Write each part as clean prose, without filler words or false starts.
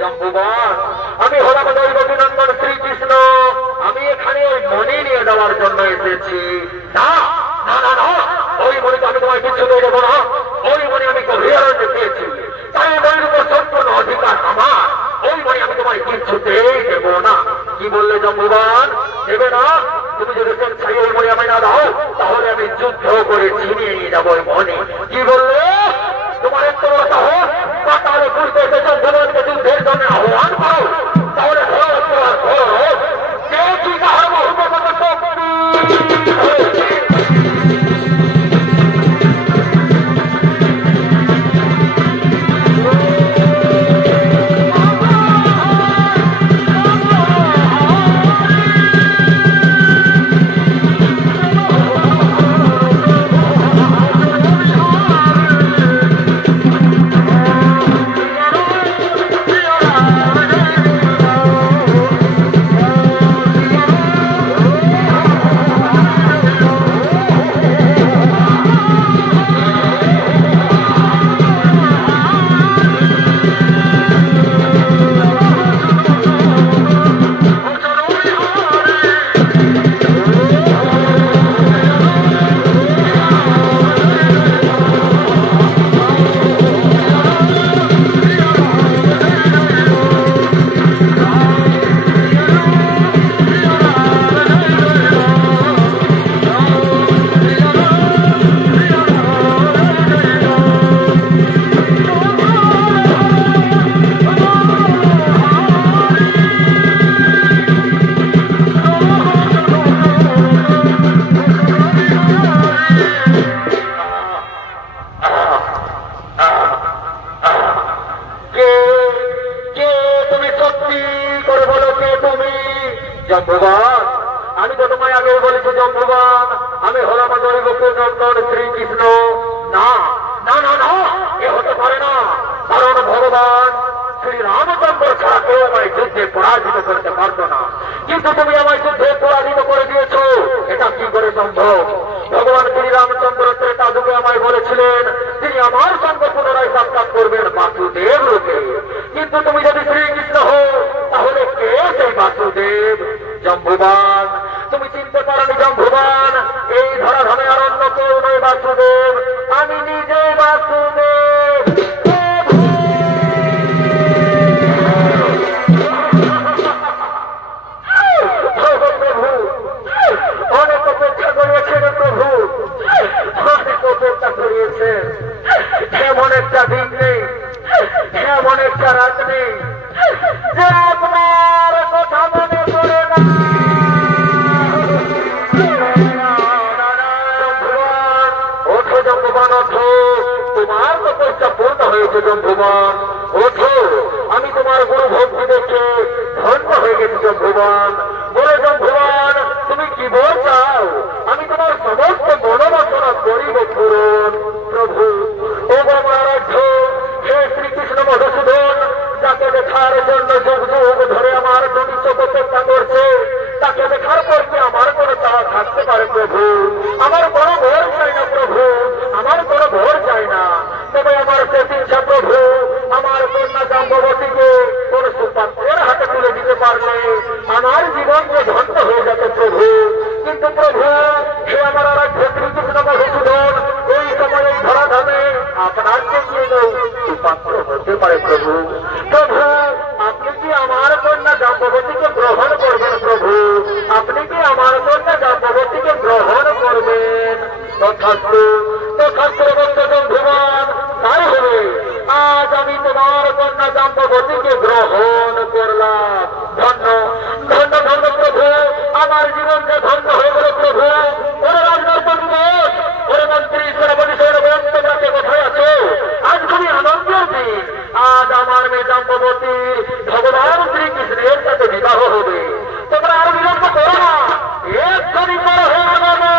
জম্বুবান, আমি হলাম দৈবকীনন্দন শ্রীকৃষ্ণ, আমি এখানে ওই মণি নিয়ে দেওয়ার জন্য এসেছি। না না না না, ওই মণিকে আমি তোমায় কিছু দিয়ে দেবো না। ওই মণি আমি গভীরতে পেয়েছি, তাই মণির উপর সম্পূর্ণ অধিকার আমার। ওই মণি আমি তোমায় কিছুতেই দেবো না। কি বললে জম্বুবান? দেবে না? তুমি যদি স্বেচ্ছায় ওই মণি আমায় না দাও, তাহলে আমি যুদ্ধ করে ছিনিয়ে নিয়ে যাবো ওই মণি। কি বললে? তোমার এত বড় সাহস, পাতালে ঘুরতে এসে জম্বুবানকে যুদ্ধের জন্য আহ্বান করো? তাহলে দেখি কাহার বহুমত শক্তি। জম্বুবান, আমি তো তোমায় আগে বলেছি জম্বুবান, আমি হলাম দৈবকীনন্দন শ্রীকৃষ্ণ। না না না না, এ হতে পারে না, কারণ ভগবান শ্রী রামচন্দ্র ছাড়া কেউ আমায় যুদ্ধে পরাজিত করতে পারতো না। কিন্তু তুমি আমায় যুদ্ধে পরাজিত করে দিয়েছ, এটা কি করে সম্ভব? ভগবান শ্রী রামচন্দ্র ত্রেতা যুগে আমায় বলেছিলেন তিনি আমার সঙ্গে পুনরায় সাক্ষাৎ করবেন বাসুদেব রূপে। কিন্তু তুমি যদি শ্রীকৃষ্ণ হও, তাহলে কে সেই বাসুদেব? জম্বুবান, তুমি চিনতে পারোনি জম্বুবান, এই ধরাধামে আর অন্য কেউ নয় বাসুদেব, আমি নিজেই বাসুদেব। প্রভু, অনেক অপেক্ষা করিয়েছেন প্রভু, অনেক অপেক্ষা করিয়েছেন। এমন একটা দিন নেই, এমন একটা রাত নেই যে আপনার কথা মনে পড়ে না। ওঠো জম্বুবান, ওঠো, তোমার তপস্যা পূর্ণ হয়েছে জম্বুবান, ওঠো। আমি তোমার গুরু ভক্তি দেখে ধন্য হয়ে গেছি জম্বুবান। বলে জম্বুবান, তুমি কি বল চাও? আমি তোমার সমস্ত মনোবাসনা করিব পূরণ। প্রভু, ও মহারাজ, হে শ্রীকৃষ্ণ মধুসূদন, যাকে দেখার জন্য যুগ যুগ ধরে আমার দুটি চোখ অপেক্ষা করছে, তাকে দেখার পর কি আমার কোনো চাওয়া থাকতে পারে প্রভু? আমার কোনো ভোর চাই না প্রভু, আমার কোনো ভোর চাই না। তবে আমার শেষ ইচ্ছা প্রভু, আমার কন্যা জাম্ববতীকে কোন সুপাত্রের হাতে তুলে দিতে পারলে আমার জীবন যে ধ্বংস হয়ে যেত প্রভু। কিন্তু প্রভু, হে আমার আরাধ্য শ্রীকৃষ্ণ মধুসূদন, এই সময় এই ধরাধামে আপনার জন্য সুপাত্র হতে পারে প্রভু। প্রভু, আপনি কি আমার কন্যা জাম্ববতীকে গ্রহণ করবেন প্রভু? আপনি কি আমার কন্যা জাম্ববতীকে গ্রহণ করবেন? তথাস্তু, তথাস্তু বন্ধু জম্বুবান, তাই হবে। আজ আমি তোমার কন্যা জাম্ববতীকে গ্রহণ করলাম। ধন্য ধন্য ধন্য প্রভু, আমার জীবন যে ধন্য হয়ে গেল প্রভু। ওরে রাজনার পরিবেশ, ওরে মন্ত্রী সেনাপতি সৈন্যকে কোথায় আছো? আজ খুবই আনন্দের দিন। আজ আমার মেয়ে জাম্ববতী ভগবান শ্রীকৃষ্ণের সাথে বিবাহ হবে। তোমরা আর বিলম্ব করো না, এক্ষুনি করো হয়ে যাবে।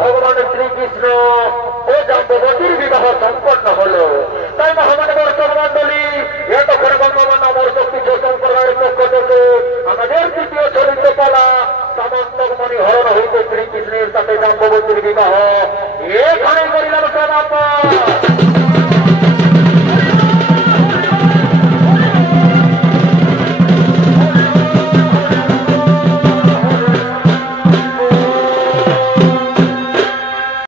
ভগবান শ্রীকৃষ্ণ ও জাম্ববতীর বিবাহ সম্পন্ন হলো। তাই মহামানব দর্শক মন্ডলী, এতক্ষণ বঙ্গবন্ধু অমর শক্তি সম্প্রদায়ের পক্ষ থেকে আমাদের তৃতীয় চরিত্র পালা সামন্তক মণি হরণ হইতে শ্রীকৃষ্ণের সাথে জাম্ববতীর বিবাহ।